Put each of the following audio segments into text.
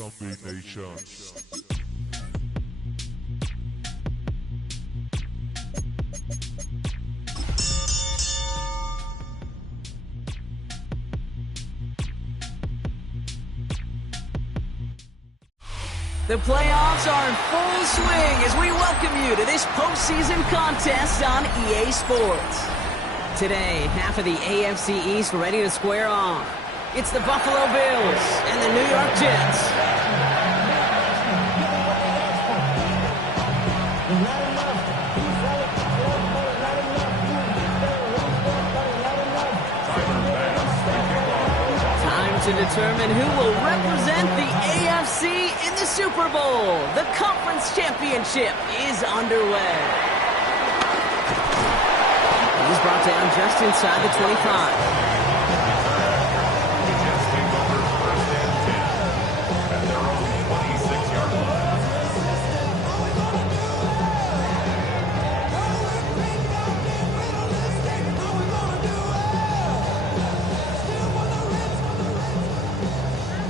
Zombie Nation. The playoffs are in full swing as we welcome you to this postseason contest on EA Sports. Today, half of the AFC East ready to square off. It's the Buffalo Bills and the New York Jets. Time to determine who will represent the AFC in the Super Bowl. The Conference Championship is underway. He's brought down just inside the 25.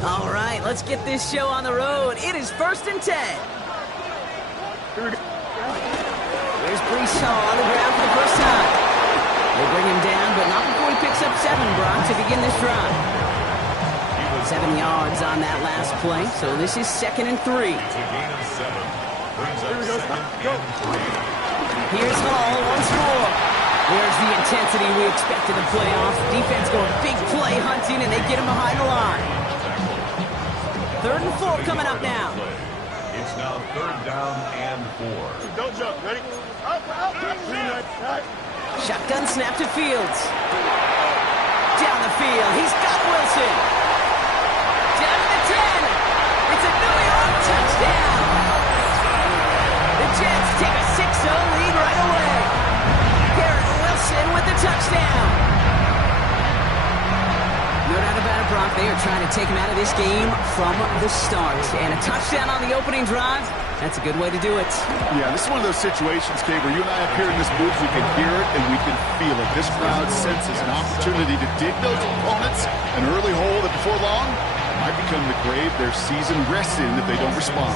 All right, let's get this show on the road. It is 1st and 10. There's Breece Hall on the ground for the first time. They bring him down, but not before he picks up 7, Brock, to begin this drive. 7 yards on that last play, so this is 2nd and 3. Here's Hall once more. There's the intensity we expect in the playoffs. Defense going big play hunting, and they get him behind the line. 3rd and 4 coming up now. It's now 3rd down and 4. Don't jump. Ready? Up. Shotgun snap to Fields. Down the field. He's got Wilson. Down to the 10. It's a New York touchdown. The Jets take a 6-0 lead right away. Garrett Wilson with the touchdown. No doubt about it, Brock. They are trying to take him out of this game from the start. And a touchdown on the opening drive, that's a good way to do it. Yeah, this is one of those situations, Kay, where you and I up here in this booth, we can hear it and we can feel it. This crowd senses an opportunity to dig those opponents an early hole that before long might become the grave their season rests in if they don't respond.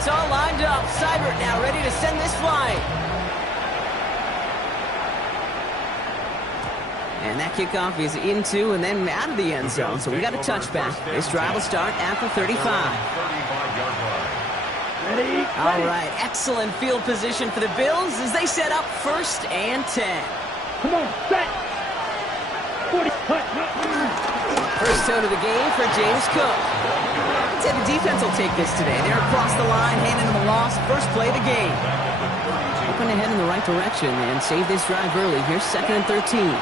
It's all lined up. Seibert now ready to send this flying. And that kickoff is into and then out of the end zone. So we got a touchback. This drive will start at the 35. All right, excellent field position for the Bills as they set up 1st and 10. Come on, set. 40. First tone of the game for James Cook. I'd say the defense will take this today. They're across the line, handing them a loss. First play of the game. Hoping to head in the right direction and save this drive early. Here's 2nd and 13.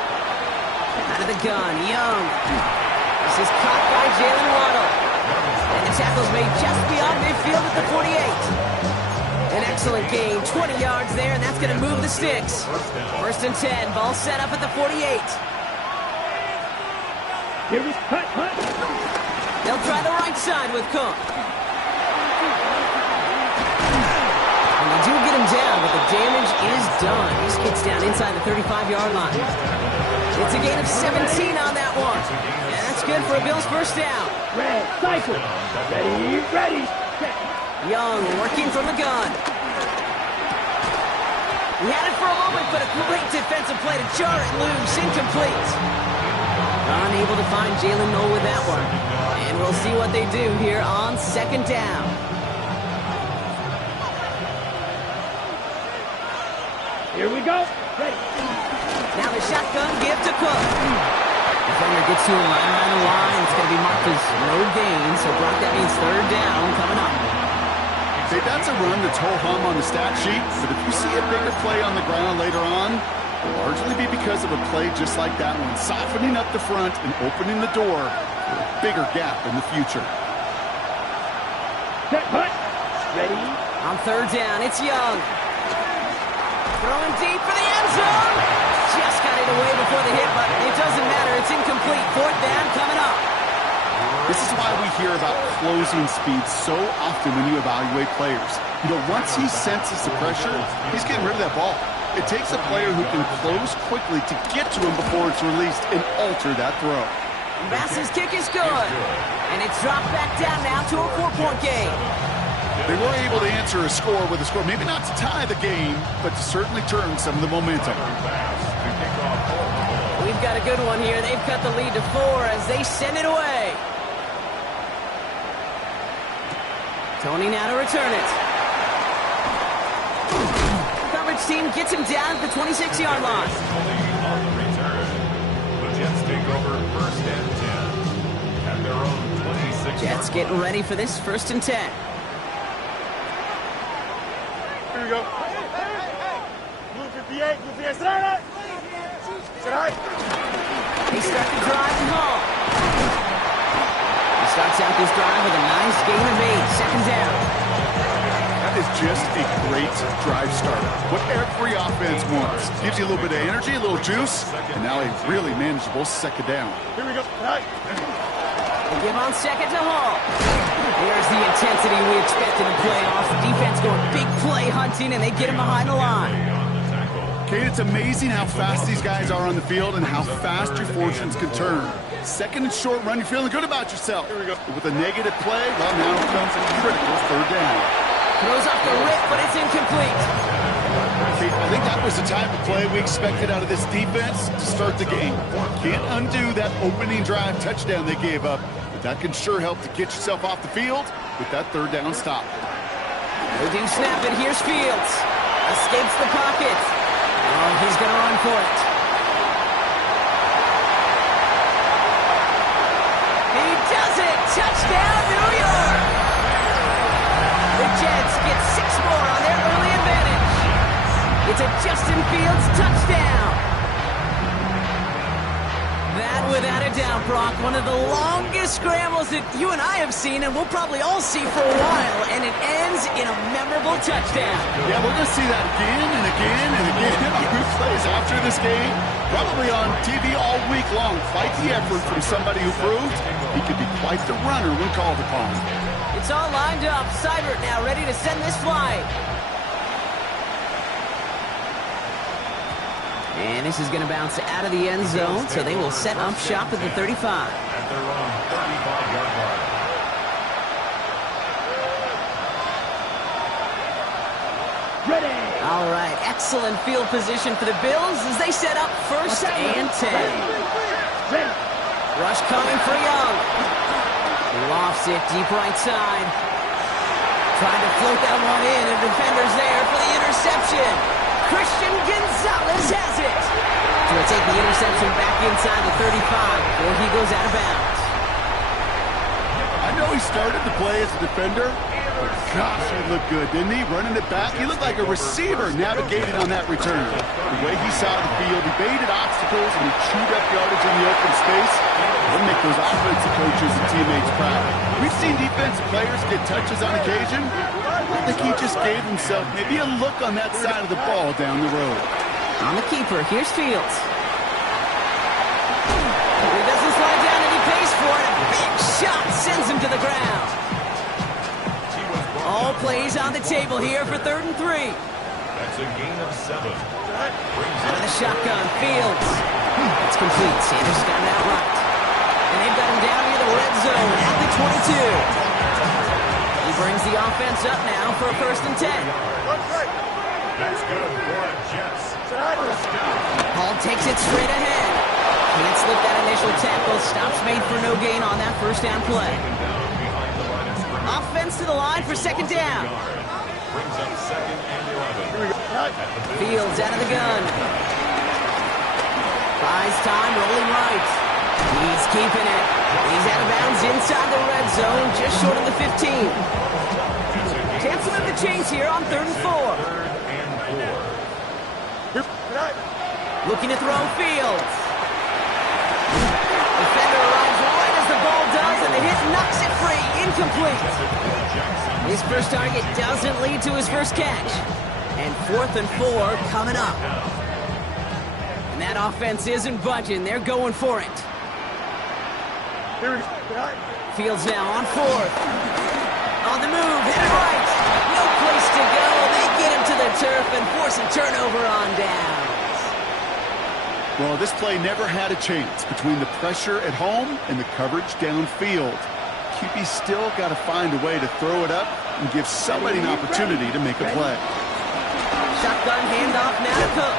Out of the gun, Young. This is caught by Jalen Waddle. And the tackle's made just beyond midfield at the 48. An excellent gain, 20 yards there, and that's going to move the sticks. 1st and 10, ball set up at the 48. Here is cut. They'll try the right side with Cook. And they do get him down, but the damage is done. He skids down inside the 35-yard line. It's a gain of 17 on that one. And that's good for a Bills first down. Red, cycle. Ready. Set. Young working from the gun. He had it for a moment, but a great defensive play to jar it loose. Incomplete. Unable to find Jalen Noel with that one. And we'll see what they do here on 2nd down. Here we go. Ready. Now the shotgun give to Cook. Defender gets to him right around the line. It's going to be marked as no gain. So, Brock, that means 3rd down coming up. Hey, that's a run that's ho-hum on the stat sheet, but if you see a bigger play on the ground later on, it'll largely be because of a play just like that one, softening up the front and opening the door for a bigger gap in the future. Set, hut. Ready. On 3rd down, it's Young. Throwing deep for the end zone. Just got it away before the hit, but it doesn't matter. It's incomplete. 4th down coming up. This is why we hear about closing speed so often when you evaluate players. You know, once he senses the pressure, he's getting rid of that ball. It takes a player who can close quickly to get to him before it's released and alter that throw. Bass's kick is good. And it's dropped back down now to a 4-point game. They were able to answer a score with a score. Maybe not to tie the game, but to certainly turn some of the momentum. We've got a good one here. They've cut the lead to 4 as they send it away. Tony now to return it. Coverage team gets him down at the 26-yard line. On the return, the Jets take over 1st and 10 at their own 26-yard Jets getting ready for this 1st and 10. Here we go. Blue 58, blue 58, sit down. Sit down. They start the drive and Hall. He starts out this drive with a nice gain of 8, 2nd down. That is just a great drive starter. What every offense wants. Gives you a little bit of energy, a little juice, and now a really manageable 2nd down. Here we go. Right. They give on 2nd to Hall. There's the intensity we expect in the playoffs. The defense going big play hunting, and they get him behind the line. Kate, it's amazing how fast these guys are on the field and how fast your fortunes can turn. 2nd and short run, you're feeling good about yourself. Here we go. With a negative play, well, now comes a critical 3rd down. Throws off the rip, but it's incomplete. Kate, I think that was the type of play we expected out of this defense to start the game. Can't undo that opening drive touchdown they gave up, but that can sure help to get yourself off the field with that 3rd down stop. They do snap it. Here's Fields. Escapes the pocket. Oh, he's going to run for it. He does it. Touchdown, New York. The Jets get 6 more on their early advantage. It's a Justin Fields touchdown. That, without a doubt, Brock, one of the longest scrambles that you and I have seen, and we'll probably all see for a while, and it ends in a memorable touchdown. Yeah, we're going to see that again and again and again on replays after this game. Probably on TV all week long. Quite the effort from somebody who proved he could be quite the runner when called upon. It's all lined up. Seibert now ready to send this flight. And this is going to bounce out of the end zone, so they will set up shop at the 35. at their own 35-yard line. Ready. All right, excellent field position for the Bills as they set up 1st and 10. Ready. Rush coming for Young. Lofts it deep right side. Trying to float that one in, and defender's there for the interception. Christian Gonzalez has it. So we'll take the interception back inside the 35 before he goes out of bounds. I know he started the play as a defender, but gosh, he looked good, didn't he? Running it back, he looked like a receiver navigating on that return. The way he saw the field, he baited obstacles and he chewed up yardage in the open space. It'll make those offensive coaches and teammates proud. We've seen defensive players get touches on occasion. I think he just gave himself maybe a look on that side of the ball down the road. On the keeper, here's Fields. He doesn't slide down and he pays for it. A big shot sends him to the ground. All plays on the table here for 3rd and 3. That's a gain of 7. Out of the shotgun, Fields. It's complete. Sanders got him out right. And they've got him down near the red zone at the 22. He brings the offense up now for a 1st and 10. That's good for the Jets. Hall takes it straight ahead. Can't slip that initial tackle. Stops made for no gain on that 1st down play. Offense to the line for 2nd down. Brings up 2nd and 11. Fields out of the gun. Buys time, rolling right. He's keeping it. He's out of bounds inside the red zone, just short of the 15. Chance to move the chains here on 3rd and 4. Looking to throw Fields. Defender arrives right as the ball does, and the hit knocks it free. Incomplete. His first target doesn't lead to his first catch. And 4th and 4 coming up. And that offense isn't budging. They're going for it. Fields now on 4th. On the move, headed right. No place to go. They get him to the turf and force a turnover on downs. Well, this play never had a chance between the pressure at home and the coverage downfield. QB still got to find a way to throw it up and give somebody an opportunity to make a play. Shotgun handoff now to Cook.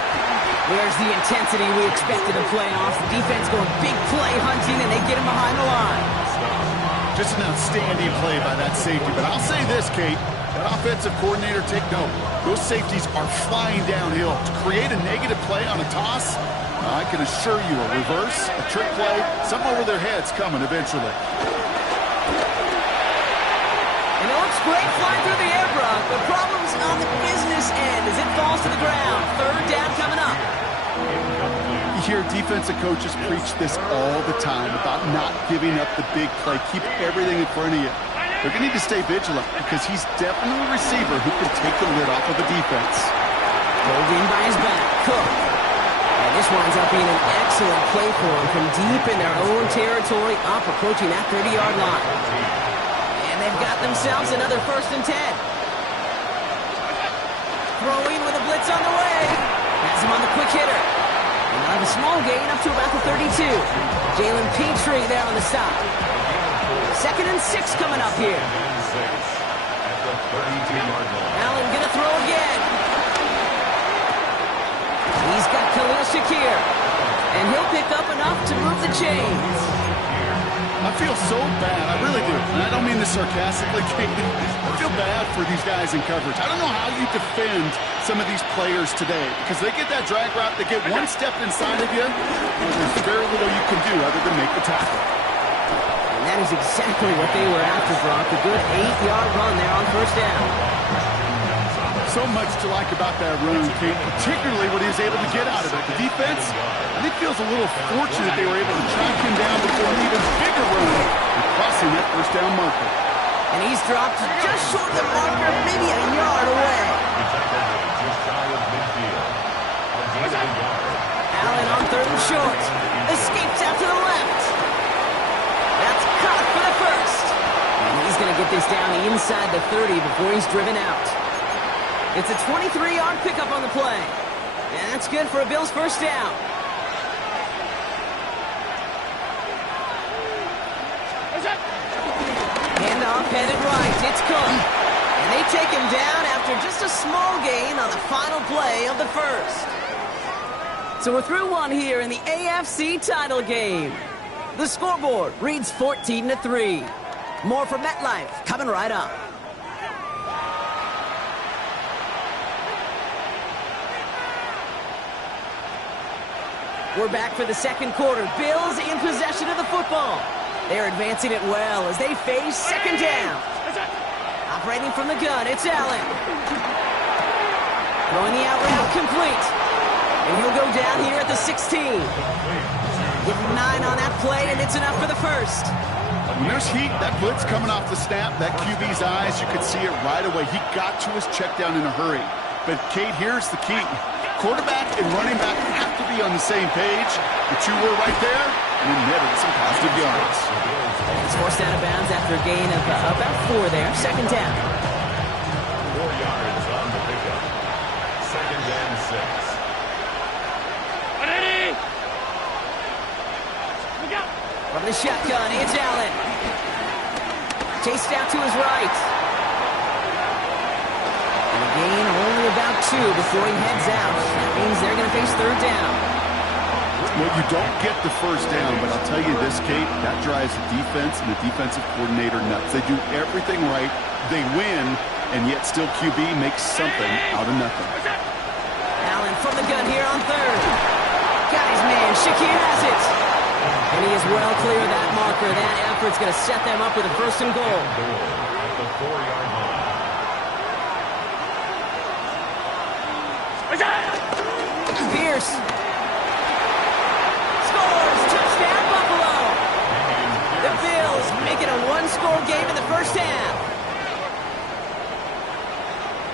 There's the intensity we expected in playoffs. The defense going big play hunting, and they get him behind the line. Just an outstanding play by that safety. But I'll say this, Kate. That offensive coordinator, take note. Those safeties are flying downhill. To create a negative play on a toss, I can assure you a reverse, a trick play, something over their heads coming eventually. And it looks great flying through the air, Brock. The problem's on the business end as it falls to the ground. Third down coming up. You hear defensive coaches preach this all the time about not giving up the big play. Keep everything in front of you. They're going to need to stay vigilant because he's definitely a receiver who can take the lid off of the defense. Pulled in by his back. Cook. And this winds up being an excellent play for him from deep in their own territory, up approaching that 30-yard line. And they've got themselves another 1st and 10. Throwing with a blitz on the way. Has him on the quick hitter. And now a small gain up to about the 32. Jalen Petrie there on the stop. 2nd and 6 coming up here. Allen gonna throw again. He's got Khalil Shakir. And he'll pick up enough to move the chains. I feel so bad. I really do. And I don't mean this sarcastically, Kate. I feel bad for these guys in coverage. I don't know how you defend some of these players today because they get that drag route, they get one step inside of you, and there's very little you can do other than make the tackle. And that is exactly what they were after, Brock. A good 8-yard run there on 1st down. So much to like about that run, Kate, particularly what he was able to get out of it. The defense, I think, feels a little fortunate they were able to track him down before an even bigger run and crossing that 1st down marker. And he's dropped just short of the marker, maybe a yard away. Allen on 3rd and short. Escapes out to the left. That's caught for the 1st. And he's going to get this down inside the 30 before he's driven out. It's a 23-yard pickup on the play. And that's good for a Bills 1st down. Handoff headed right. It's Cook. And they take him down after just a small gain on the final play of the 1st. So we're through one here in the AFC title game. The scoreboard reads 14-3. More from MetLife coming right up. We're back for the 2nd quarter. Bills in possession of the football. They're advancing it well as they face 2nd down. Operating from the gun, it's Allen. Throwing the out route complete. And he'll go down here at the 16. Give him 9 on that play, and it's enough for the 1st. When there's heat, that blitz coming off the snap, that QB's eyes, you could see it right away. He got to his check down in a hurry. But, Kate, here's the key. Quarterback and running back have to be on the same page. The two were right there and netted some positive yards. He's forced out of bounds after a gain of about 4 there. 2nd down. 4 yards on the pickup. 2nd and 6. From the shotgun, it's Allen. Chased out to his right. And a gain only about 2 before he heads out. That means they're going to face 3rd down. Well, you don't get the 1st down, but I'll tell you this, Kate, that drives the defense and the defensive coordinator nuts. They do everything right, they win, and yet still QB makes something out of nothing. Allen from the gun here on 3rd. Got his man. Shakir has it. And he is well clear of that marker. That effort's going to set them up with a 1st and goal. At the 4-yard line. Pierce. Scores. Touchdown, Buffalo. The Bills make it a 1-score game in the 1st half.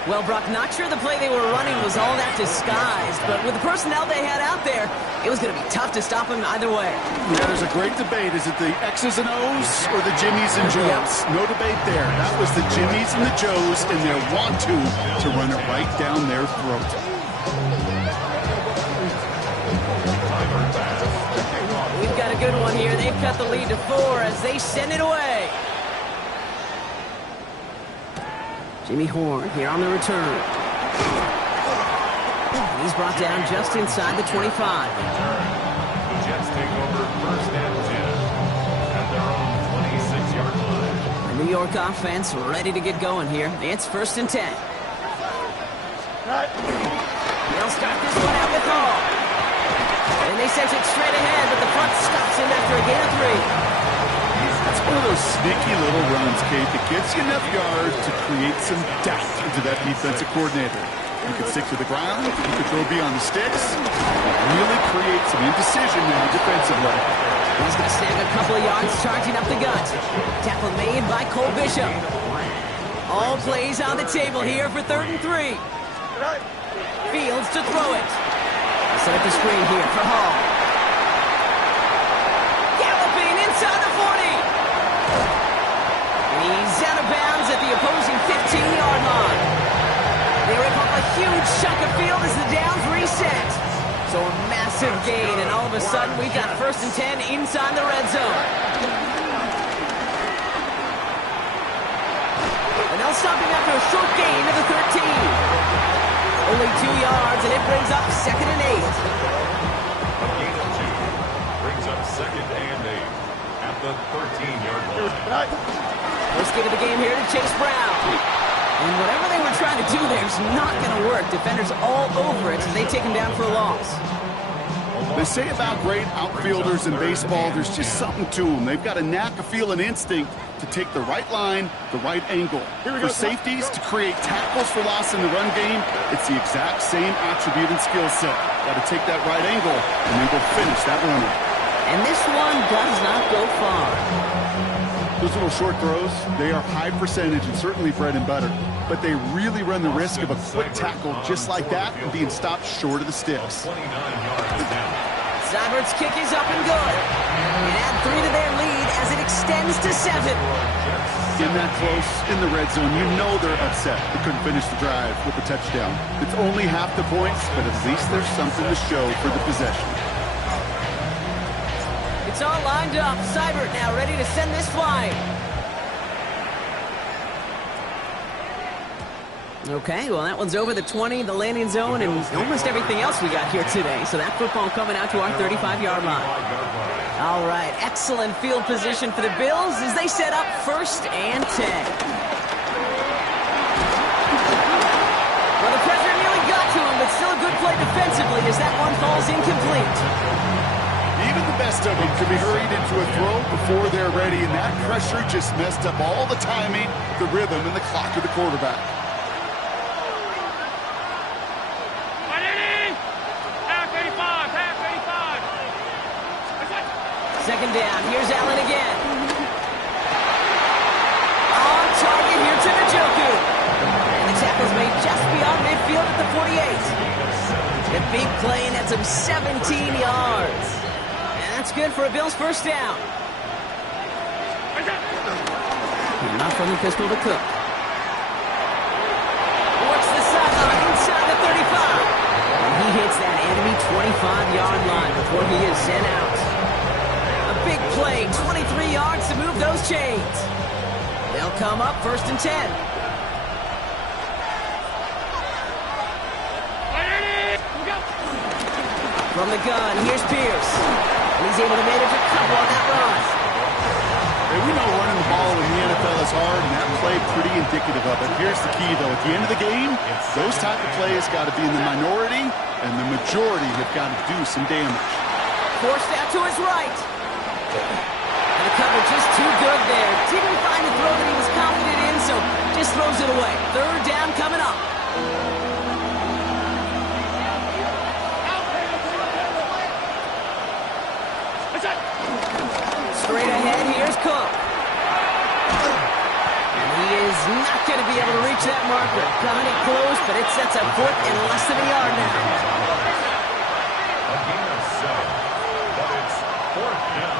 Well, Brock, not sure the play they were running was all that disguised, but with the personnel they had out there, it was going to be tough to stop him either way. Yeah, there's a great debate. Is it the X's and O's or the Jimmies and Joes? No debate there. That was the Jimmies and the Joes and their want to run it right down their throat. cut the lead to 4 as they send it away. Jimmy Horn here on the return. He's brought down just inside the 25. The Jets take over first and 10 at their own 26-yard line. The New York offense ready to get going here. It's first and 10. They'll start this one out with Hall. And they send it straight ahead, but the front stops him after a gain of 3. It's one of those sneaky little runs, Kate, that gets you enough yards to create some doubt into that defensive coordinator. You can stick to the ground, you can throw beyond the sticks, really create some indecision now defensively. He's going to snag a couple of yards charging up the gut. Tackle made by Cole Bishop. All plays on the table here for 3rd and 3. Fields to throw it. Set up the screen here for Hall. Galloping inside the 40. And he's out of bounds at the opposing 15-yard line. They rip up a huge chunk of field as the downs reset. So a massive gain, and all of a sudden we've got first and 10 inside the red zone. And they'll stop him after a short gain to the 13. Only 2 yards, and it brings up 2nd and 8. A gain of 2 brings up 2nd and 8 at the 13-yard line. First kick of the game here to Chase Brown. And whatever they were trying to do there is not going to work. Defenders all over it, so they take him down for a loss. They say about great outfielders in baseball, there's just something to them. They've got a knack, a feel, and instinct to take the right line, the right angle. For safeties, to create tackles for loss in the run game, it's the exact same attribute and skill set. Got to take that right angle and then go finish that runner. And this one does not go far. Those little short throws, they are high percentage and certainly bread and butter. But they really run the risk of a quick tackle just like that and being stopped short of the sticks. 29 yards down. Syvert's kick is up and good. And add 3 to their lead as it extends to 7. In that close, in the red zone, you know they're upset. They couldn't finish the drive with a touchdown. It's only half the points, but at least there's something to show for the possession. It's all lined up. Sybert now ready to send this flying. Okay, well, that one's over the 20, the landing zone, and almost everything else we got here today. So that football coming out to our 35-yard line. All right, excellent field position for the Bills as they set up first and 10. Well, the pressure nearly got to him, but still a good play defensively as that one falls incomplete. Even the best of them can be hurried into a throw before they're ready, and that pressure just messed up all the timing, the rhythm, and the clock of the quarterback. Second down. Here's Allen again. On target here to Njoku. And the tackle's made just beyond midfield at the 48. The big play, and that's him 17 yards. And that's good for a Bills first down. And not from the pistol to Cook. Works the sideline inside the 35. And he hits that enemy 25-yard line before he is sent out. Big play, 23 yards to move those chains. They'll come up first and 10. From the gun, here's Pierce. And he's able to manage a couple on that run. Hey, we know running the ball in the NFL is hard, and that play pretty indicative of it. Here's the key, though. At the end of the game, those type of plays got to be in the minority, and the majority have got to do some damage. Forced out to his right. And the cover just too good there. Didn't find a throw that he was confident in, so just throws it away. Third down coming up. Straight ahead, here's Cook. And he is not going to be able to reach that marker. Coming in close, but it sets a foot in less than a yard now. A gain of 7, but it's 4th down.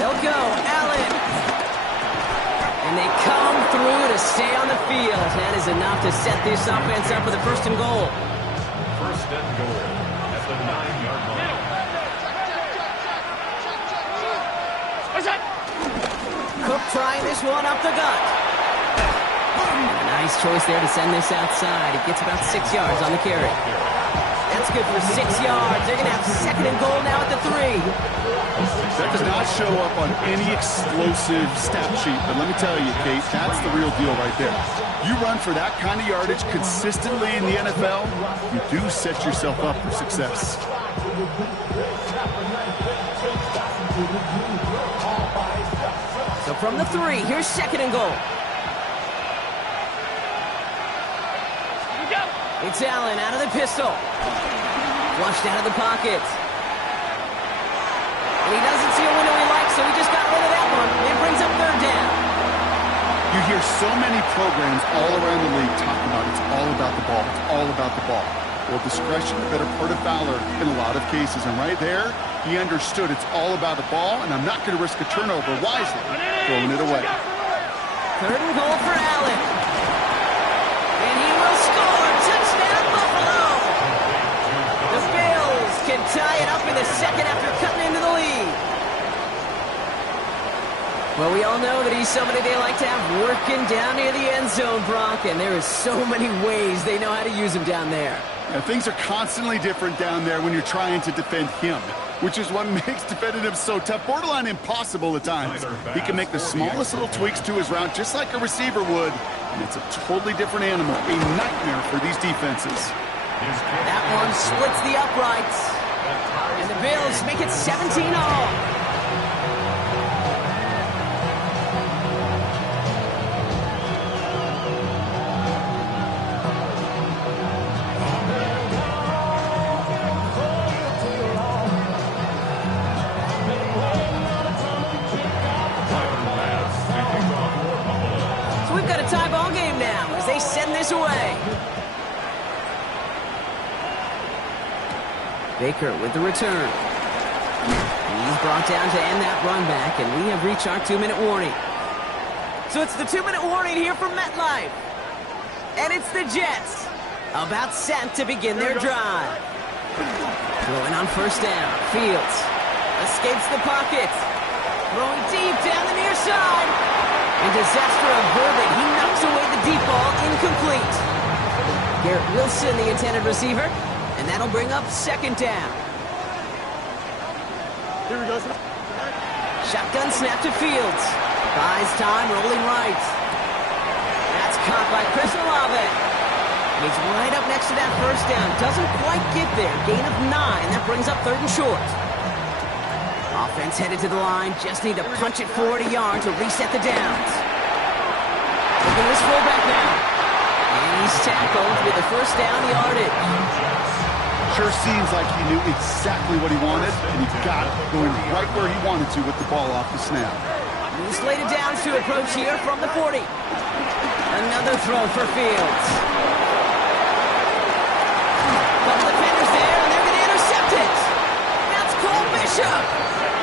They'll go, Allen. And they come through to stay on the field. That is enough to set this offense up with a first and goal. First and goal at the 9-yard line. trying this one up the gut. A nice choice there to send this outside. It gets about 6 yards on the carry. That's good for 6 yards. They're going to have second and goal now at the 3. That does not show up on any explosive stat sheet, but let me tell you, Kate, that's the real deal right there. You run for that kind of yardage consistently in the NFL, you do set yourself up for success. So from the 3, here's second and goal. It's Allen out of the pistol. Flushed out of the pocket. And he doesn't see a window he likes, so he just got rid of that one. It brings up third down. You hear so many programs all around the league talking about it's all about the ball. It's all about the ball. Well, discretion, the better part of valor in a lot of cases. And right there, he understood it's all about the ball, and I'm not going to risk a turnover wisely, throwing it away. Third and goal for Allen. And he will score. Touchdown, Buffalo. The Bills can tie it up in the second after cutting into the lead. Well, we all know that he's somebody they like to have working down near the end zone, Brock, and there is so many ways they know how to use him down there. Yeah, things are constantly different down there when you're trying to defend him, which is what makes defending him so tough, borderline impossible at times. He can make the smallest little tweaks to his route just like a receiver would, and it's a totally different animal, a nightmare for these defenses. That one splits the uprights, and the Bills make it 17-all. Send this away. Baker with the return. He's brought down to end that run back, and we have reached our 2-minute warning. So it's the 2-minute warning here from MetLife. And it's the Jets about set to begin their drive. Throwing on first down. Fields escapes the pocket. Throwing deep down the near side. And disaster averted. He knocks away the deep ball, incomplete. Garrett Wilson, the intended receiver, and that'll bring up second down. Here we go. Shotgun snap to Fields. Buys time, rolling right. That's caught by Chris Olave. He's right up next to that first down. Doesn't quite get there. Gain of 9. That brings up third and short. Offense headed to the line. Just need to punch it forward a yard to reset the downs. Look at this fullback now. And he's tackled with the first down yardage. Sure seems like he knew exactly what he wanted, and he got it, going right where he wanted to with the ball off the snap. New slated downs to approach here from the 40. Another throw for Fields. Couple defenders there, and they're going to intercept it. That's Cole Bishop.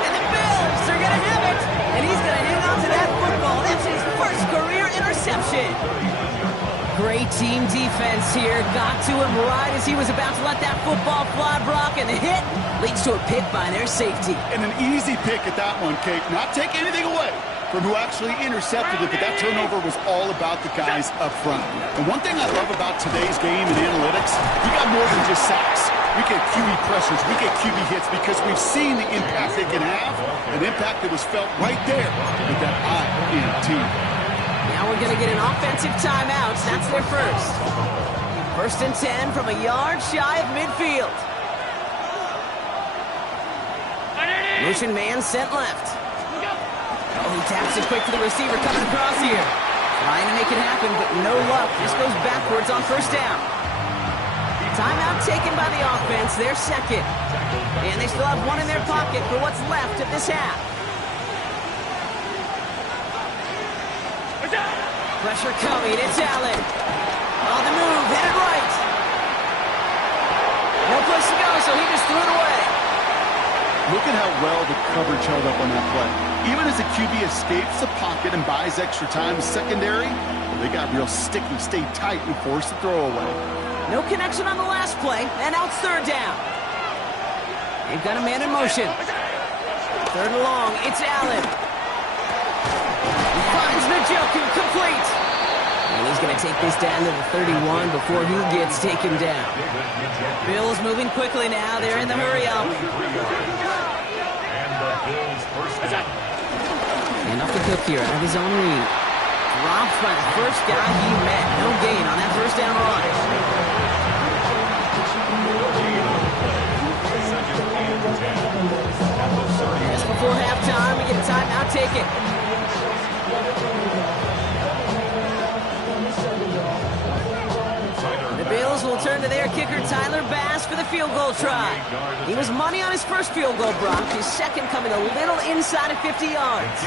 And the Bills are going to have it. And he's going to hang on to that football. That's his first career interception. Great team defense here. Got to him right as he was about to let that football fly, Brock, and the hit leads to a pick by their safety. And an easy pick at that one, Kate. Not take anything away from who actually intercepted it, but that turnover was all about the guys up front. And one thing I love about today's game and analytics, we got more than just sacks. We get QB pressures, we get QB hits because we've seen the impact they can have, an impact that was felt right there with that INT. Now we're going to get an offensive timeout. That's their first. First and 10 from a yard shy of midfield. Motion man sent left. Oh, he taps it quick to the receiver coming across here. Trying to make it happen, but no luck. This goes backwards on first down. Timeout taken by the offense, their second. And they still have one in their pocket for what's left of this half. Pressure coming, it's Allen. On the move, headed right. No place to go, so he just threw it away. Look at how well the coverage held up on that play. Even as the QB escapes the pocket and buys extra time in secondary, they got real sticky, stayed tight, and forced the throw away. No connection on the last play, and now it's third down. They've got a man in motion. Third and long, it's Allen. He going to take this down to the 31 before he gets taken down. Bills moving quickly now. They're in the hurry-up. And the Bills first down. And off the Cook here out of his own read. Drops by the first guy he met. No gain on that first down run. Just before halftime, we get a timeout taken. The Bills will turn to their kicker, Tyler Bass, for the field goal try. He was money on his first field goal, Brock. His second coming a little inside of 50 yards.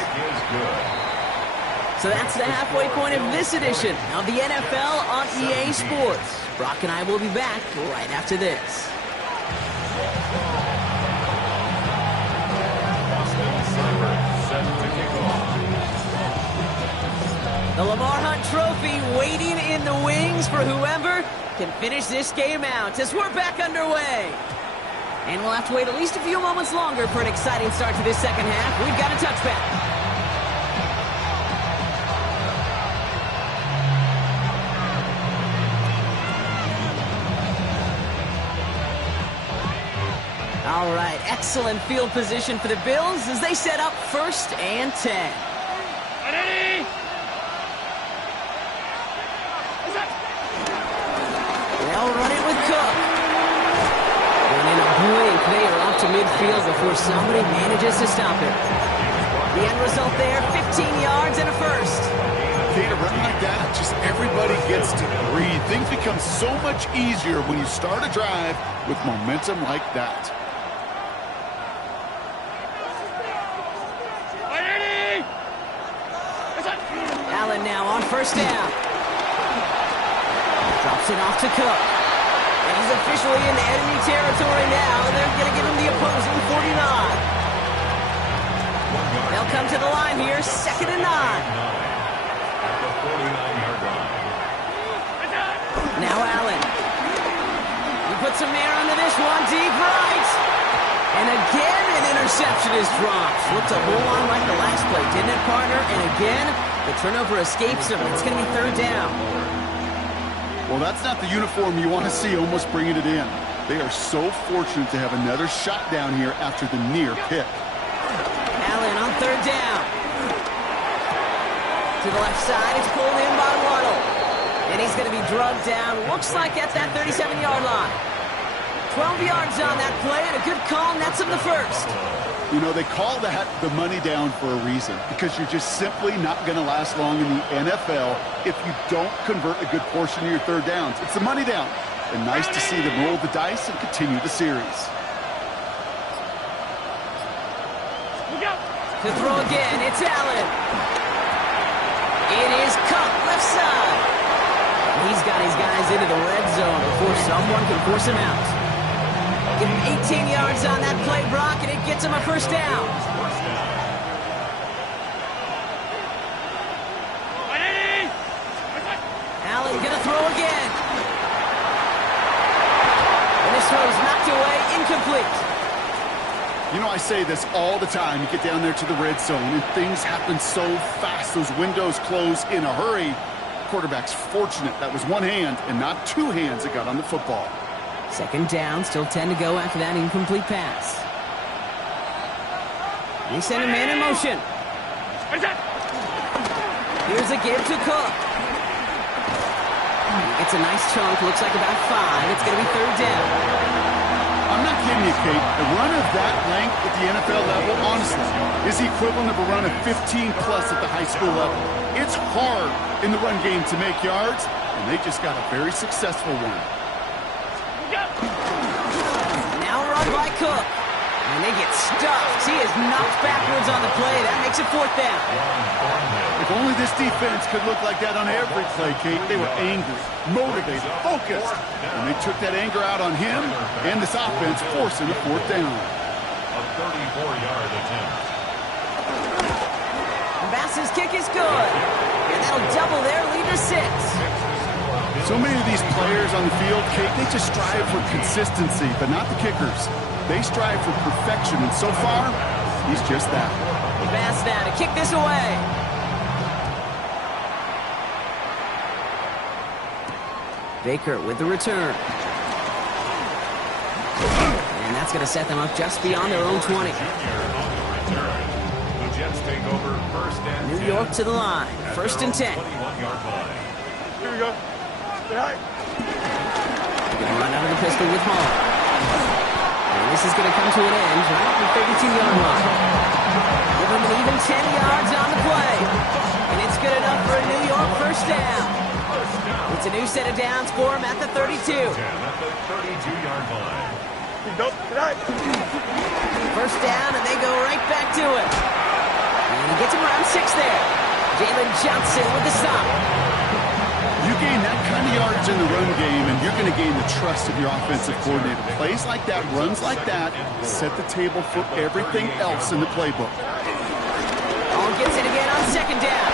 So that's the halfway point of this edition of the NFL on EA Sports. Brock and I will be back right after this. The Lamar Hunt Trophy waiting in the wings for whoever can finish this game out as we're back underway. And we'll have to wait at least a few moments longer for an exciting start to this second half. We've got a touchback. All right, excellent field position for the Bills as they set up 1st and 10. Ready? They'll run it with Cook. And in a blink, they are off to midfield before somebody manages to stop it. The end result there, 15 yards and a first. Kate, a run like that, just everybody gets to breathe. Things become so much easier when you start a drive with momentum like that. Allen now on 1st down. Drops it off to Cook. And he's officially in the enemy territory now. They're going to give him the opposing 49. They'll come to the line here, 2nd and 9. Now Allen. He puts some air under this one, deep right. And again, an interception is dropped. Looked a whole lot like the last play, didn't it, partner? And again, the turnover escapes him. It's going to be 3rd down. Well, that's not the uniform you want to see almost bringing it in. They are so fortunate to have another shot down here after the near pick. Allen on 3rd down. To the left side, it's pulled in by Waddle. And he's going to be drugged down, looks like at that 37-yard line. 12 yards on that play, and a good call nets him the first. You know, they call that the money down for a reason, because you're just simply not going to last long in the NFL if you don't convert a good portion of your 3rd downs. It's the money down. And nice to see them roll the dice and continue the series. To throw again, it's Allen. It is Cup, left side. He's got his guys into the red zone before someone can force him out. Give him 18 yards on that play, Brock, and it gets him a 1st down. Allen gonna throw again. And this throw is knocked away, incomplete. You know, I say this all the time. You get down there to the red zone, and things happen so fast. Those windows close in a hurry. Quarterback's fortunate that was one hand and not two hands that got on the football. 2nd down, still 10 to go after that incomplete pass. He sent a man in motion. Here's a give to Cook. It's a nice chunk, looks like about 5. It's going to be 3rd down. I'm not kidding you, Kate. A run of that length at the NFL level, honestly, is the equivalent of a run of 15-plus at the high school level. It's hard in the run game to make yards, and they just got a very successful one. Now run by Cook. And they get stuffed. He is knocked backwards on the play. That makes it 4th down. If only this defense could look like that on every play, Kate. They were angry, motivated, focused. And they took that anger out on him and this offense, forcing a 4th down. A 34-yard attempt. Bass's kick is good. And that'll double their lead to 6. So many of these players on the field, Kate, they just strive for consistency, but not the kickers. They strive for perfection, and so far, he's just that. Bass now to kick this away. Baker with the return. And that's going to set them up just beyond their own 20. Junior on the return. The Jets take over first and New 10 York to the line. at First their and own 10. 21-yard line. Here we go. Say hi. Gonna run out of the pistol with Hall. And this is going to come to an end right at the 32-yard line. Give them an even 10 yards on the play. And it's good enough for a New York first down. It's a new set of downs for him at the 32. 10 at the 32-yard line. Here we go. Say hi. First down, and they go right back to it. And he gets him around 6 there. Jalen Johnson with the stop. You gain that kind of yardage in the run game, and you're going to gain the trust of your offensive coordinator. Plays like that, runs like that, set the table for everything else in the playbook. Hall gets it again on second down.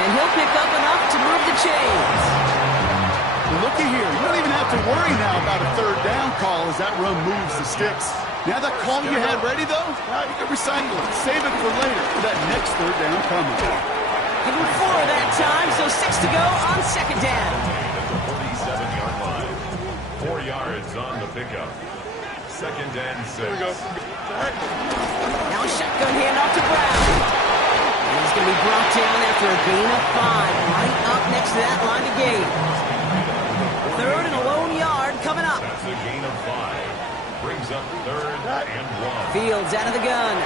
And he'll pick up enough to move the chains. Looky here, you don't even have to worry now about a third down call as that run moves the sticks. Now that call you had ready, though, you can recycle it. Save it for later for that next third down coming. Give him 4 that time, so 6 to go on second down. At the 47-yard line. 4 yards on the pickup. Second and 6. Here we go. Say hi. Now a shotgun handoff to Brown. And he's going to be brought down after a gain of 5, right up next to that line of gain. Third and a lone yard coming up. That's a gain of 5. Brings up third and 1. Fields out of the gun.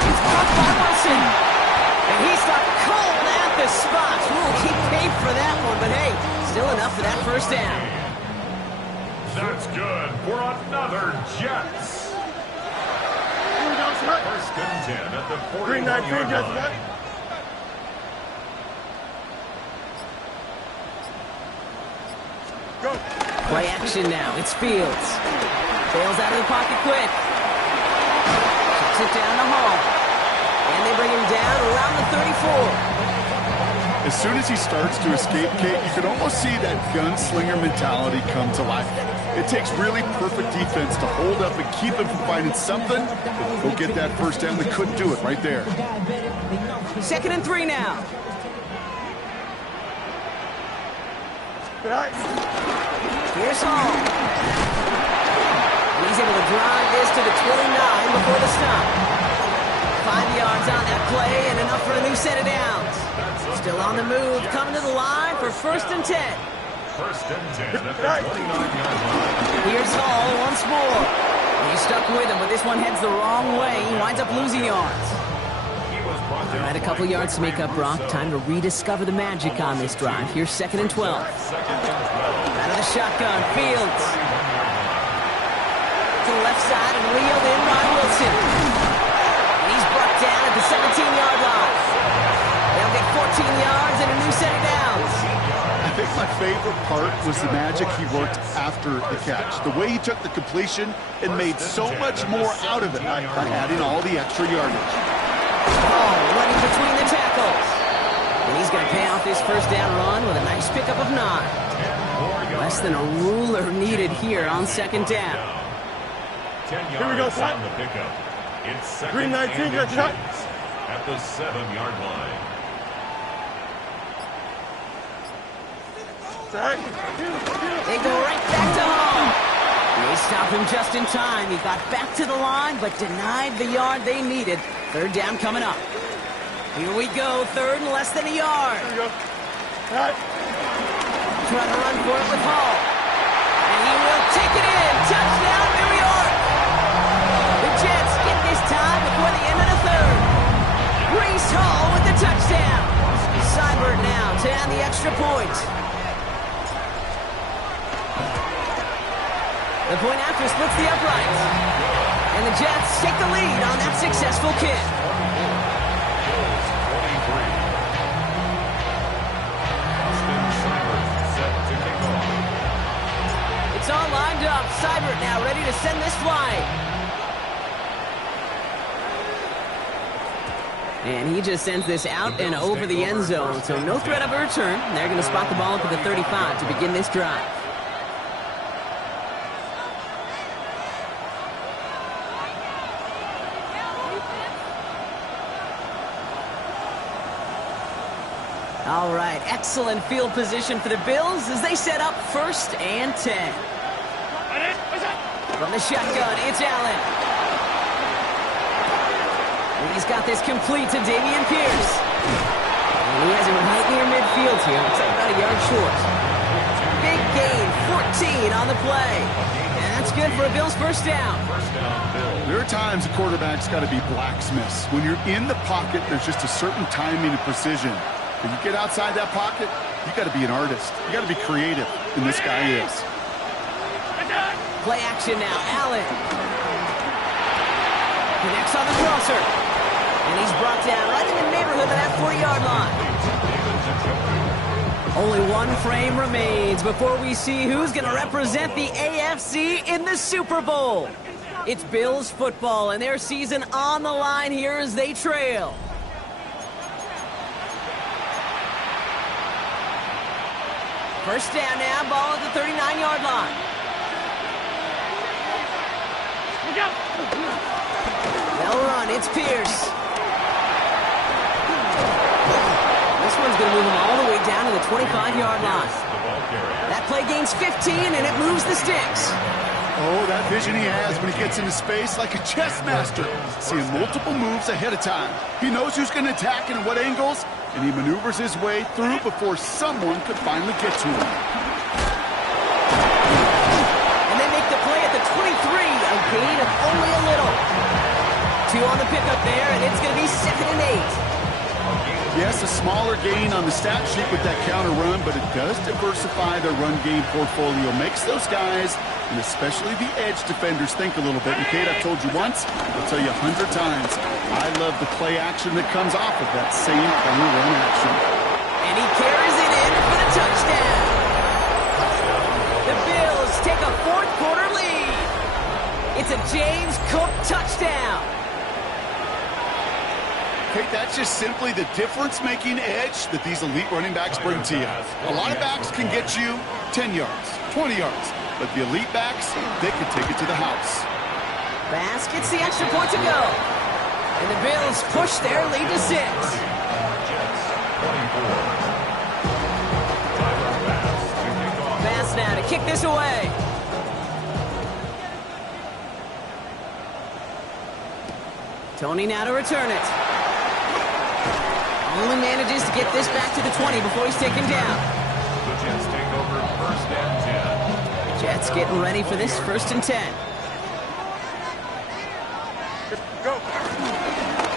He's caught by Wilson. And he stopped cold at the spot. Ooh, he paid for that one, but hey, still enough for that first down. That's good for another Jets. Here we go. Say hi. First and 10 at the Green 19, 41-yard Jets. line. Go. Play action now. It's Fields. Bails out of the pocket quick. Kicks it down to Hall. And they bring him down around the 34. As soon as he starts to escape, Kate, you can almost see that gunslinger mentality come to life. It takes really perfect defense to hold up and keep him from finding something. Go get that first down. They couldn't do it right there. Second and 3 now. Say hi. Here's Hall. He's able to drive this to the 29 before the stop. 5 yards on that play and enough for a new set of downs. Still on the move, coming to the line for first and 10. First and 10 at the 29-yard line. Here's Hall once more. He's stuck with him, but this one heads the wrong way. He winds up losing yards. He was brought down. All right, a couple yards to make up, Brock. Time to rediscover the magic on this drive. Here's second and 12. Second and 12. Out of the shotgun, Fields. To the left side and reeled in by Wilson. And he's brought down at the 17-yard line. They'll get 14 yards and a new set of downs. I think my favorite part was the magic he worked after the catch. The way he took the completion and made so much more out of it by adding all the extra yardage. Oh, running between the tackles. And he's going to pay off this first down run with a nice pickup of 9. Less than a ruler needed here on second down. 10 Here we go, yards son. on the pickup. It's second Green 19, and Jets. inches at the 7-yard line. Say hi. They go right back to Hall. They stop him just in time. He got back to the line, but denied the yard they needed. Third down coming up. Here we go, third and less than a yard. Here we go. Say hi. Trying to run for it with Hall. And he will take it in. Touchdown, New York. The Jets get this time before the end of the third. Breece Hall with the touchdown. Seibert now to add the extra point. The point after splits the uprights. And the Jets take the lead on that successful kick. It's all lined up. Seibert now ready to send this flight. And he just sends this out and over the end zone. So no threat of a return. They're going to spot the ball up at the 35 to begin this drive. All right, excellent field position for the Bills as they set up 1st and 10. From the shotgun, it's Allen. And he's got this complete to Dameon Pierce. And he has him right near midfield here. Looks like about a yard short. Big gain, 14 on the play. And that's good for a Bills first down. There are times a quarterback's got to be blacksmiths. When you're in the pocket, there's just a certain timing and precision. When you get outside that pocket, you got to be an artist. You got to be creative, and this guy is. Play action now, Allen. Connects on the crosser. And he's brought down right in the neighborhood of that 40-yard line. Only one frame remains before we see who's going to represent the AFC in the Super Bowl. It's Bills football, and their season on the line here as they trail. First down now, ball at the 39-yard line. They'll run, it's Pierce. This one's going to move him all the way down to the 25-yard line. That play gains 15, and it moves the sticks. Oh, that vision he has when he gets into space like a chess master, seeing multiple moves ahead of time. He knows who's going to attack and at what angles, and he maneuvers his way through before someone could finally get to him. And they make the play at the 23, a gain of only a little. 2 on the pickup there, and it's going to be 2nd and 8. Yes, a smaller gain on the stat sheet with that counter run, but it does diversify their run game portfolio. Makes those guys, and especially the edge defenders, think a little bit. And Kate, I've told you once, I'll tell you 100 times, I love the play action that comes off of that same kind of run action. And he carries it in for the touchdown. The Bills take a 4th quarter lead. It's a James Cook touchdown. Kate, that's just simply the difference-making edge that these elite running backs bring to you. A lot of backs can get you 10 yards, 20 yards, but the elite backs, they can take it to the house. Bass gets the extra point to go. And the Bills push their lead to 6. Bass now to kick this away. Tony now to return it. Only manages to get this back to the 20 before he's taken down. The Jets take over 1st and 10. Jets getting ready for this 1st and 10. Go.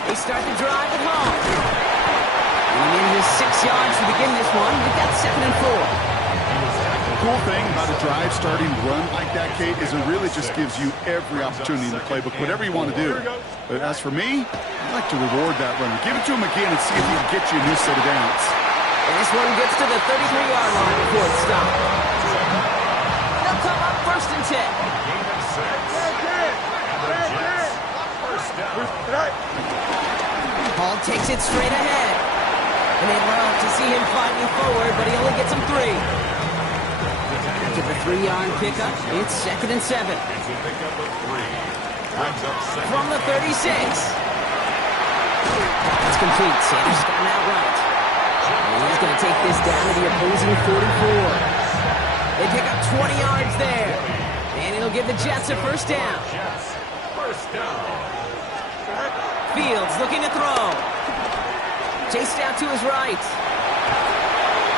They start the drive at home. And in his 6 yards to begin this one. We've got 2nd and 4. The cool thing about a drive starting run like that, Kate, is it really just gives you every opportunity in the playbook, whatever you want to do. But as for me, I like to reward that runner. Give it to him again and see if he can get you a new set of downs. And this one gets to the 33-yard line before it's stopped. They'll come up 1st and 10. Hall takes it straight ahead. And they'd love to see him fighting forward, but he only gets him 3. To the 3-yard pickup, it's 2nd and 7. From the 36. It's complete. Sanders got him outright. And he's going to take this down to the opposing 44. They pick up 20 yards there. And it'll give the Jets a 1st down. Fields looking to throw. Chased out to his right.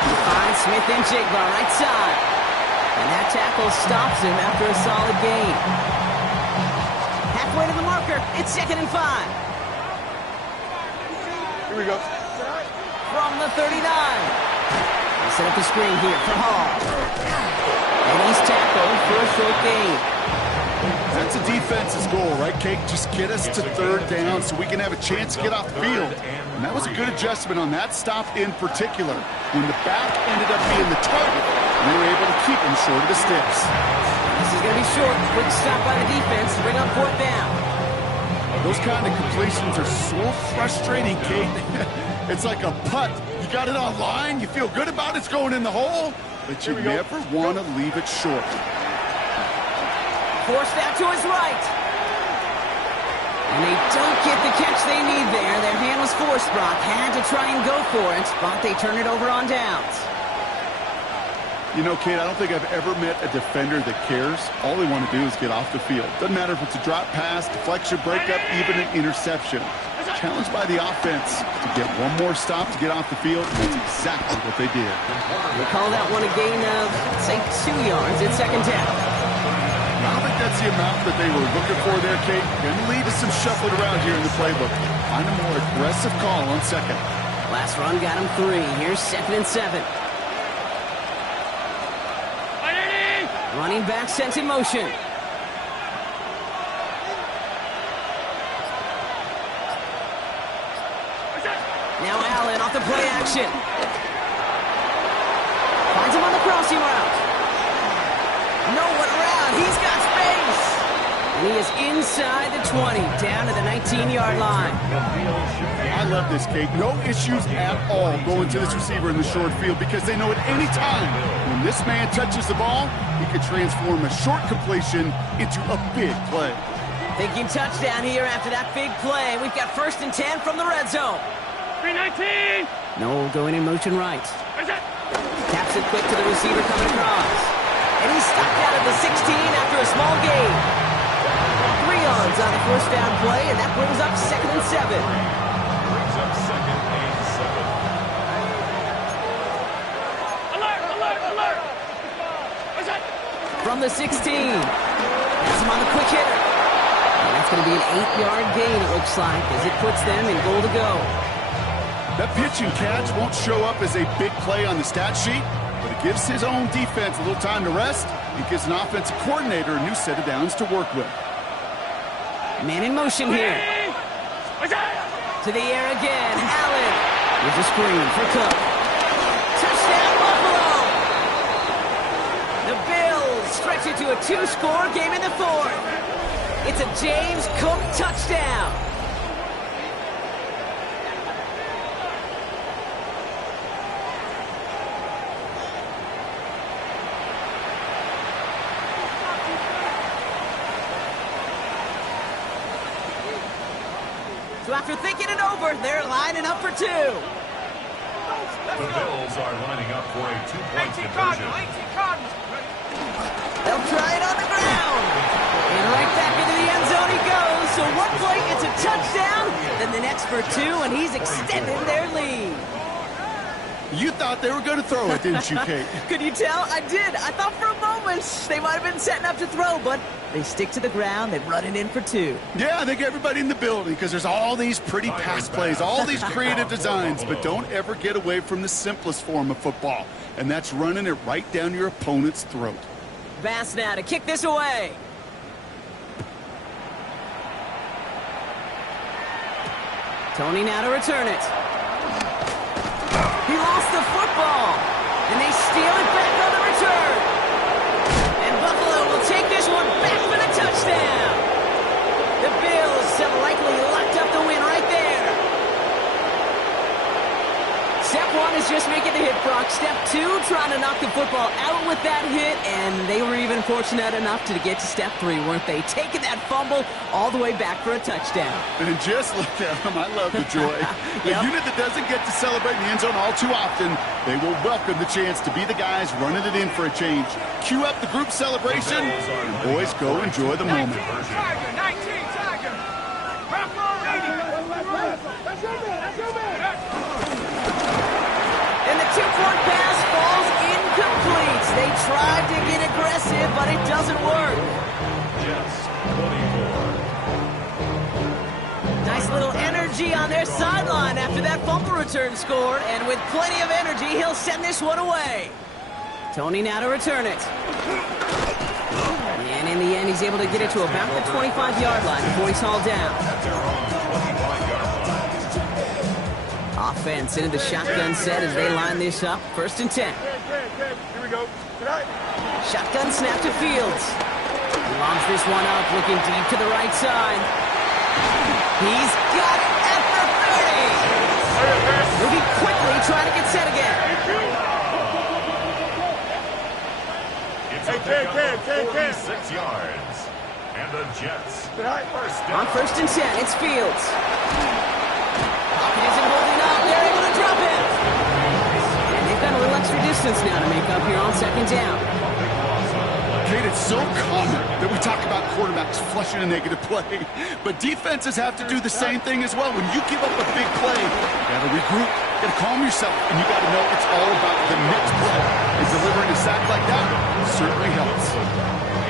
He finds Smith-Njigba right side. And that tackle stops him after a solid gain. Halfway to the marker, it's 2nd and 5. Here we go. From the 39. They set up the screen here for Hall. And he's tackled for a short gain. That's a defense's goal, right, Kate? Just get us to 3rd down so we can have a chance to get off the field. And that was a good adjustment on that stop in particular. When the back ended up being the target, we were able to keep him short of the sticks. This is going to be short. Quick stop by the defense to bring up 4th down. Those kind of completions are so frustrating, Kate. It's like a putt. You got it on line, you feel good about it's going in the hole, but you never want to leave it short. Forced out to his right. And they don't get the catch they need there. Their hand was forced, Brock. Had to try and go for it, but they turn it over on downs. You know, Kate, I don't think I've ever met a defender that cares. All they want to do is get off the field. Doesn't matter if it's a drop pass, deflection, breakup, even an interception. Challenged by the offense to get one more stop to get off the field, and that's exactly what they did. They call that one a gain of, say, 2 yards at second down. I don't think that's the amount that they were looking for there, Kate. Going to lead to some shuffling around here in the playbook. Find a more aggressive call on second. Last run got him 3. Here's 2nd and 7. Running back sent in motion. Now Allen off the play action. Finds him on the crossing route. No one around. He's got space. And he is inside the 20, down to the 19-yard line. I love this, Kate. No issues at all going to this receiver in the short field because they know at any time when this man touches the ball, he could transform a short completion into a big play. Thinking touchdown here after that big play. We've got 1st and 10 from the red zone. 319. Noel going in motion right. Taps it quick to the receiver coming across. And he's stuck out of the 16 after a small gain. 3 yards on the first down play, and that brings up 2nd and 7. Brings up 2nd and 7. Alert, alert, alert. From the 16. Has him on the quick hitter. And that's going to be an 8-yard gain, it looks like, as it puts them in goal to go. That pitch and catch won't show up as a big play on the stat sheet, but it gives his own defense a little time to rest. It gives an offensive coordinator a new set of downs to work with. Man in motion here. To the air again. Allen. Here's a screen for Cook. Touchdown, Buffalo! The Bills stretch it to a 2-score game in the 4th. It's a James Cook touchdown. So after thinking it over, they're lining up for 2. The Bills are lining up for a 2-point conversion. They'll try it on the ground. And right back into the end zone he goes. So one play, it's a touchdown. Then the next for 2, and he's extended their lead. You thought they were going to throw it, didn't you, Kate? Could you tell? I did. I thought for a moment they might have been setting up to throw, but they stick to the ground. They run it in for 2. Yeah, I think everybody in the building, because there's all these pretty pass plays, all these creative designs, but don't ever get away from the simplest form of football, and that's running it right down your opponent's throat. Bass now to kick this away. Tony now to return it. He lost the football, and they steal it back on the return. And Buffalo will take this one back for the touchdown. The Bills have likely locked up the win right there. Step 1 is just making the hit, Brock. Step 2, trying to knock the football out with that hit, and they were even fortunate enough to get to step 3, weren't they? Taking that fumble all the way back for a touchdown. And just look at them. I love the joy. A unit that doesn't get to celebrate in the end zone all too often, they will welcome the chance to be the guys running it in for a change. Cue up the group celebration, and boys, go enjoy the moment. Tiger, 19, Tiger. Bravo, 80. And the 2-point pass falls incomplete. They tried to get aggressive, but it doesn't work. Jets, 24. Nice little energy on their sideline after that fumble return scored, and with plenty of energy, he'll send this one away. Tony now to return it. And in the end, he's able to get it to about the 25-yard line before he's hauled down. At their own 25-yard line. Offense into the shotgun set as they line this up. 1st and 10. Here we go. Tonight. Shotgun snap to Fields. He launches this one up, looking deep to the right side. He's got it at the 30. Moving quickly, trying to get set again. It's a pickup of 46 yards. And the Jets. First On down. 1st and 10, it's Fields. Pocket isn't holding up. They're able to drop it. And they've got a little extra distance now to make up here on 2nd down. Kate, it's so common that we talk about quarterbacks flushing a negative play, but defenses have to do the same thing as well. When you give up a big play, you got to regroup, you got to calm yourself, and you got to know it's all about the next play. And delivering a sack like that certainly helps.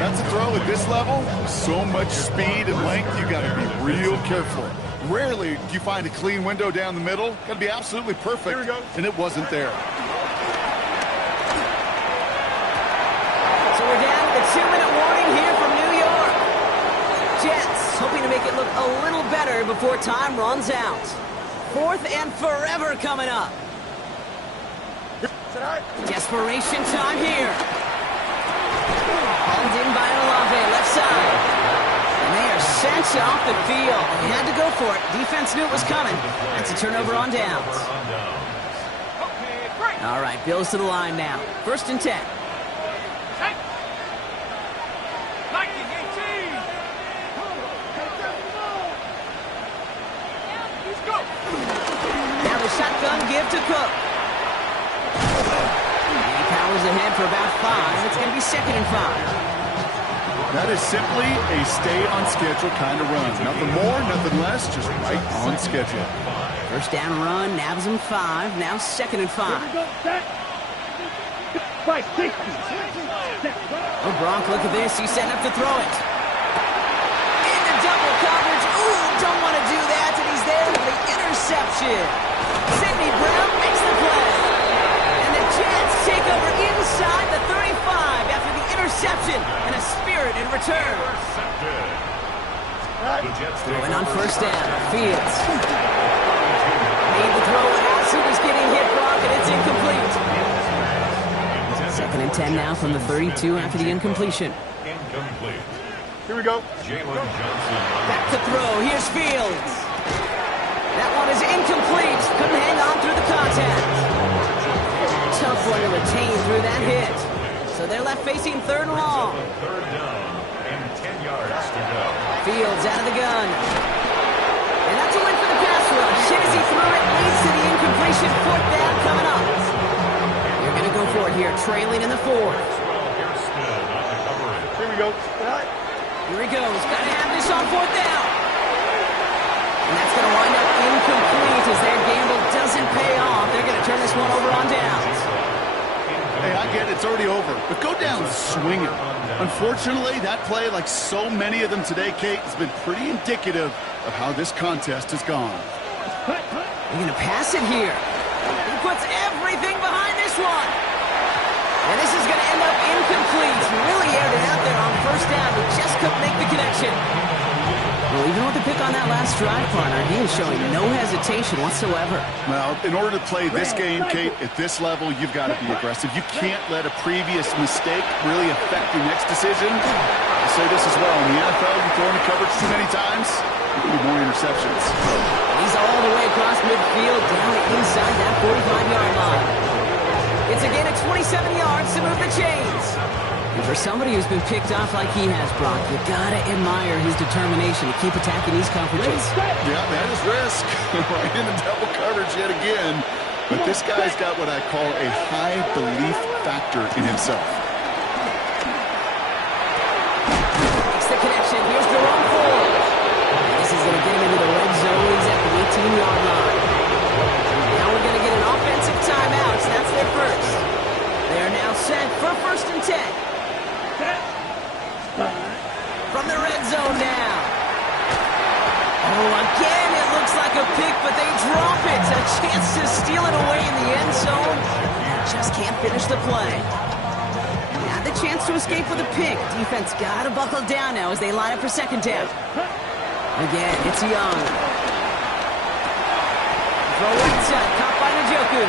That's a throw at this level. So much speed and length, you got to be real careful. Rarely do you find a clean window down the middle. Got to be absolutely perfect, and it wasn't there. So we're down to the 2-minute warning here from New York. Jets hoping to make it look a little better before time runs out. 4th and forever coming up. Desperation time here. Hauled in by Olave, left side. And they are sent off the field. They had to go for it. Defense knew it was coming. That's a turnover on downs. All right, Bills to the line now. 1st and 10. Now the shotgun give to Cook. He powers ahead for about 5. It's going to be 2nd and 5. That is simply a stay-on-schedule kind of run. Nothing more, nothing less, just right on schedule. 1st down run, nabs him 5. Now 2nd and 5. Right, safety. Oh, Gronk, look at this. He's setting up to throw it. Into double coverage. Ooh, don't want to do that. And he's there with the interception. Sidney Brown makes the play. And the Jets take over inside the 35 after the interception and a spirited return. The Jets take Throwing on over. 1st down. Fields. Made the throw as he was getting hit, Gronk, and it's incomplete. 2nd and 10 now from the 32 after the incompletion. Incomplete. Here we go. Jalen Johnson. Back to throw. Here's Fields. That one is incomplete. Couldn't hang on through the contact. Tough one to retain through that hit. So they're left facing 3rd and long. 3rd down and 10 yards to go. Fields out of the gun. And that's a win for the pass rush. Hit as he threw it. Leads to the incompletion. 4th down coming up. They're going to go for it here, trailing in the 4th. Hairston on the coverage. Here we go. Here he goes. Got to have this on 4th down. And that's going to wind up incomplete as their gamble doesn't pay off. They're going to turn this one over on downs. Hey, I get it. It's already over. But go down swinging. Unfortunately, that play, like so many of them today, Kate, has been pretty indicative of how this contest has gone. They're going to pass it here. He puts everything behind this one. And this is going to end up incomplete. Really aired it out there on 1st down, but just couldn't make the connection. Well, even with the pick on that last drive, partner, he is showing no hesitation whatsoever. Well, in order to play this game, Kate, at this level, you've got to be aggressive. You can't let a previous mistake really affect your next decision. I'll say this as well. In the NFL, you throw into coverage too many times, there will be more interceptions. He's all the way across midfield, down inside that 45-yard line. It's a gain of 27 yards to move the chains. And for somebody who's been picked off like he has, Brock, you gotta admire his determination to keep attacking these coverages. Yeah, that is risk. Right into double coverage yet again. But this guy's got what I call a high belief factor in himself. Makes the connection. Here's Jerome Ford. This is gonna get him into the red zone. He's at the 18-yard line. Now we're gonna get an offensive timeout, so that's their first. They're now set for 1st and 10. From the red zone now. Oh, again, it looks like a pick, but they drop it. A chance to steal it away in the end zone. Just can't finish the play. Had the chance to escape with a pick. Defense got to buckle down now as they line up for 2nd down. Again, it's Young. Throw right side, caught by Njoku.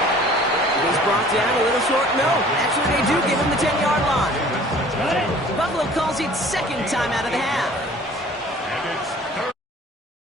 He's brought down a little short. No, actually they do give him the 10-yard line.